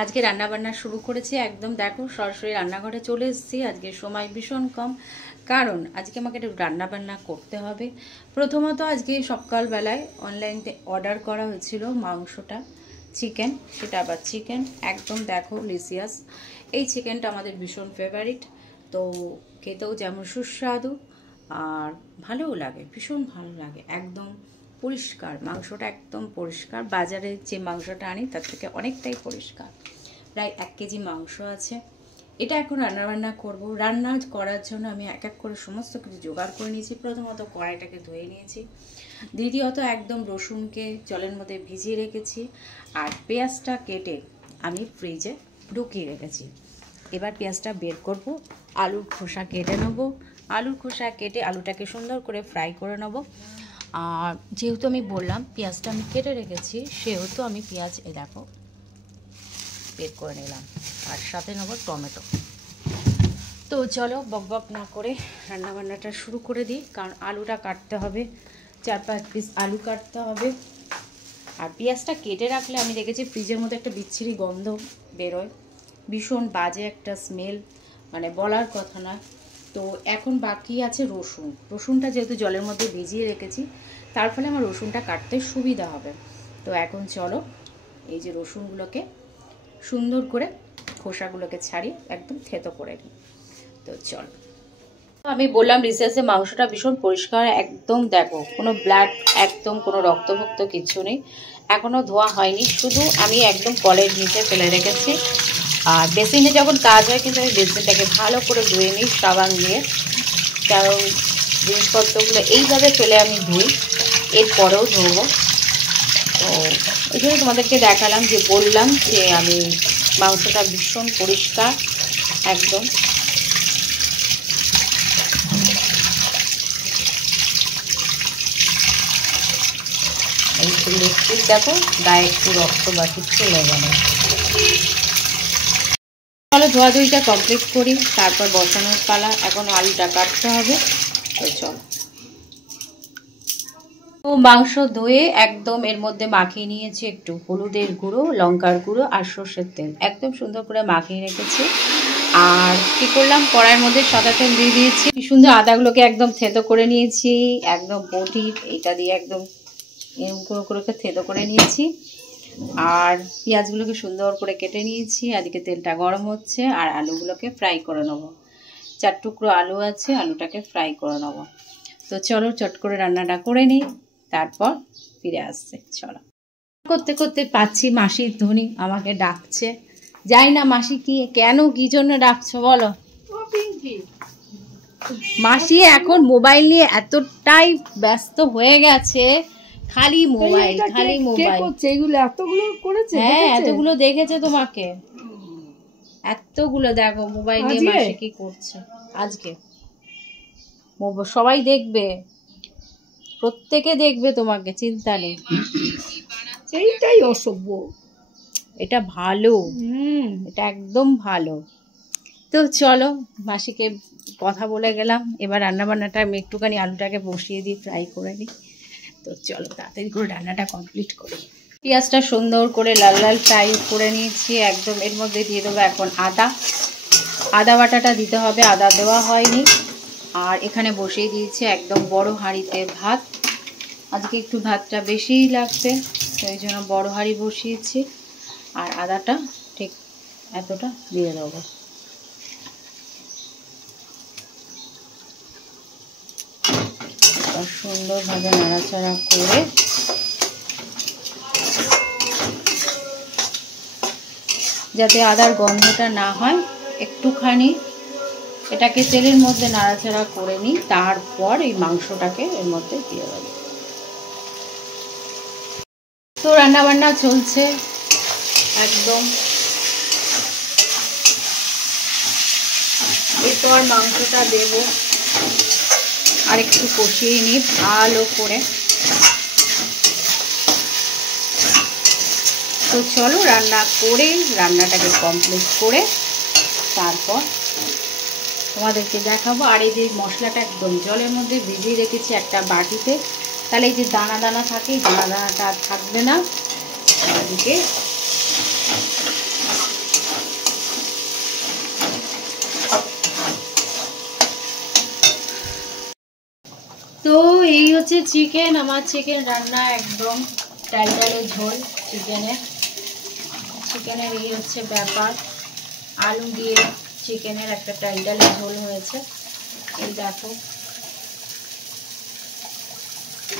আজকে রান্না বান্না শুরু করেছি একদম দেখো সরাসরি রান্নাঘরে চলে এসেছি। আজকে সময় ভীষণ কম, কারণ আজকে আমাকে একটু রান্না বান্না করতে হবে। প্রথমত আজকে সকালবেলায় অনলাইনতে অর্ডার করা হয়েছিল মাংসটা, চিকেন, সেটা আবার চিকেন একদম দেখো লিসিয়াস। এই চিকেনটা আমাদের ভীষণ ফেভারিট, তো খেতেও যেমন সুস্বাদু আর ভালোও লাগে, ভীষণ ভালো লাগে। একদম পরিষ্কার মাংসটা, একদম পরিষ্কার। বাজারে যে মাংসটা আনি তার থেকে অনেকটাই পরিষ্কার। প্রায় 1 কেজি মাংস আছে। এটা এখন রান্নাবান্না করব। রান্না করার জন্য আমি এক এক করে সমস্ত কিছু জোগাড় করে নিয়েছি। প্রথমত কড়াইটাকে ধুয়ে নিয়েছি, দ্বিতীয়ত একদম রসুনকে জলের মধ্যে ভিজিয়ে রেখেছি, আর পেঁয়াজটা কেটে আমি ফ্রিজে ঢুকিয়ে রেখেছি। এবার পেঁয়াজটা বের করব, আলুর খোসা কেটে নেব। আলুর খোসা কেটে আলুটাকে সুন্দর করে ফ্রাই করে নেব। আর যেহেতু আমি বললাম পেঁয়াজটা আমি কেটে রেখেছি, সেহেতু আমি পেঁয়াজ দেখো বের করে নিলাম, আর সাথে নেব টমেটো। তো চলো বকবক না করে রান্নাবান্নাটা শুরু করে দিই, কারণ আলুটা কাটতে হবে, 4-5 পিস আলু কাটতে হবে। আর পেঁয়াজটা কেটে রাখলে আমি দেখেছি ফ্রিজের মধ্যে একটা বিচ্ছিরি গন্ধ বেরোয়, ভীষণ বাজে একটা স্মেল, মানে বলার কথা নয়। তো এখন বাকি আছে রসুন। রসুনটা যেহেতু জলের মধ্যে ভিজিয়ে রেখেছি, তার ফলে আমার রসুনটা কাটতে সুবিধা হবে। তো এখন চলো এই যে রসুনগুলোকে সুন্দর করে খোসাগুলোকে ছাড়িয়ে একদম থেতো করে নিই। তো চলো, আমি বললাম রিসেসে মাংসটা ভীষণ পরিষ্কার, একদম দেখো কোনো ব্লাড, একদম কোনো রক্তভুক্ত কিছু নেই, এখনও ধোয়া হয়নি। শুধু আমি একদম কলের নিচে ফেলে রেখেছি। আর বেসিনে যখন কাজ হয় কিন্তু আমি বেসিনটাকে ভালো করে ধুয়ে নিই সাবান দিয়ে, কারণ জিনিসপত্রগুলো এইভাবে ফেলে আমি ধুই, এরপরেও ধোবো। তো এই জন্য তোমাদেরকে দেখালাম, যে বললাম যে আমি মাংসটা ভীষণ পরিষ্কার একদম। এই ইলেকট্রিক দেখো গায়ে একটু রক্ত বা কিচ্ছু লেগে নেই। চলো ধোয়াধুয়িটা কমপ্লিট করি, তারপর বসানোর পালা। এখন আলুটা কাটতে হবে। তো চলো, তো মাংস ধুয়ে একদম এর মধ্যে মাখিয়ে নিয়েছি একটু হলুদের গুঁড়ো, লঙ্কার গুঁড়ো আর সর্ষের তেল, একদম সুন্দর করে মাখিয়ে রেখেছি। আর কি করলাম, কড়াইয়ের মধ্যে সাদা তেল দিয়ে দিয়েছি, সুন্দর আদাগুলোকে একদম থেতো করে নিয়েছি, একদম বটি এটা দিয়ে একদম গুঁড়ো করে থেতো করে নিয়েছি। আর পেঁয়াজগুলোকে সুন্দর করে কেটে নিয়েছি। এদিকে তেলটা গরম হচ্ছে, আর আলুগুলোকে ফ্রাই করে নেবো। 4 টুকরো আলু আছে, আলুটাকে ফ্রাই করে নেবো। তো চলো চট করে রান্নাটা করে নিই, তারপর ফিরে আসছে। চলো, করতে করতে পাচ্ছি মাসির ধ্বনি আমাকে ডাকছে। যাই না মাসি, কি কেন কি জন্য ডাকছো বলো? মাসি এখন মোবাইল নিয়ে এতটাই ব্যস্ত হয়ে গেছে, খালি মোবাইল খালি মোবাইল। এতগুলো করেছে, হ্যাঁ এতগুলো দেখেছে তোমাকে, এতগুলো দেখো মোবাইল নিয়ে মাসি কি করছে আজকে। সবাই দেখবে, প্রত্যেকে দেখবে তোমাকে, চিন্তা নেই। এইটাই অসভ্য, এটা ভালো, এটা একদম ভালো। তো চলো মাসিকে কথা বলে গেলাম, এবার রান্নাবান্নাটা আমি একটুখানি আলুটাকে বসিয়ে দিই, ফ্রাই করে নিই। তো চলো তাড়াতাড়ি করে রান্নাটা কমপ্লিট করি। পেঁয়াজটা সুন্দর করে লাল লাল ফ্রাই করে নিয়েছি একদম। এর মধ্যে দিয়ে দেবো এখন আদা বাটাটা দিতে হবে, আদা দেওয়া হয়নি। আর এখানে বসিয়ে দিয়েছি একদম বড় হাঁড়িতে ভাত, আজকে একটু ভাতটা বেশিই লাগবে, তো এই জন্য বড় হাঁড়ি বসিয়েছি। আর আদাটা ঠিক এতটা দিয়ে দেবো। সুন্দরভাবে নাড়াচাড়া করে যাতে আদার গন্ধটা না হয়, একটুখানি এটাকে তেলের মধ্যে নাড়াচাড়া করে নিই, তারপর এই মাংসটাকে এর মধ্যে দিয়ে দেবো। তো রান্নাবান্না চলছে একদম। এরপর মাংসটা দেব, আর একটু কষিয়ে নিই ভালো করে। তো চলো রান্না করে, রান্নাটাকে কমপ্লিট করে তারপর তোমাদেরকে দেখাবো। আর এই যে মশলাটা একদম জলের মধ্যে ভিজিয়ে রেখেছি একটা বাটিতে, তাহলে এই যে দানা দানা থাকে, দানা দানাটা আর থাকবে না। এদিকে হচ্ছে চিকেন। আমার চিকেন রান্না একদম টাইটালের ঝোল চিকেনের এই হচ্ছে ব্যাপার। আলু দিয়ে চিকেনের একটা টাইটালের ঝোল হয়েছে, এই দেখো।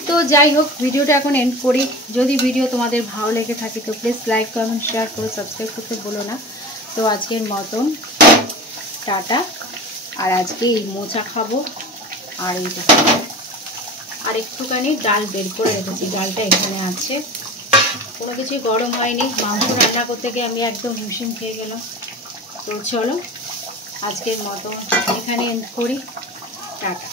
তো যাই হোক, ভিডিওটা এখন এন্ড করি। যদি ভিডিও তোমাদের ভালো লেগে থাকে তো প্লিজ লাইক কমেন্ট শেয়ার করে সাবস্ক্রাইব করতে বলো না। তো আজকের মতন টাটা। আর আজকে এই মোচা খাবো। আর এই আর একটুখানি ডাল বের করে রেখেছি, ডালটা এখানে আছে। কোনো কিছুই গরম হয়নি। মাংস রান্না করতে গিয়ে আমি একদম হিমশিম খেয়ে গেলাম। তো চলো আজকের মতন এখানে এন্ড করি, টাটা।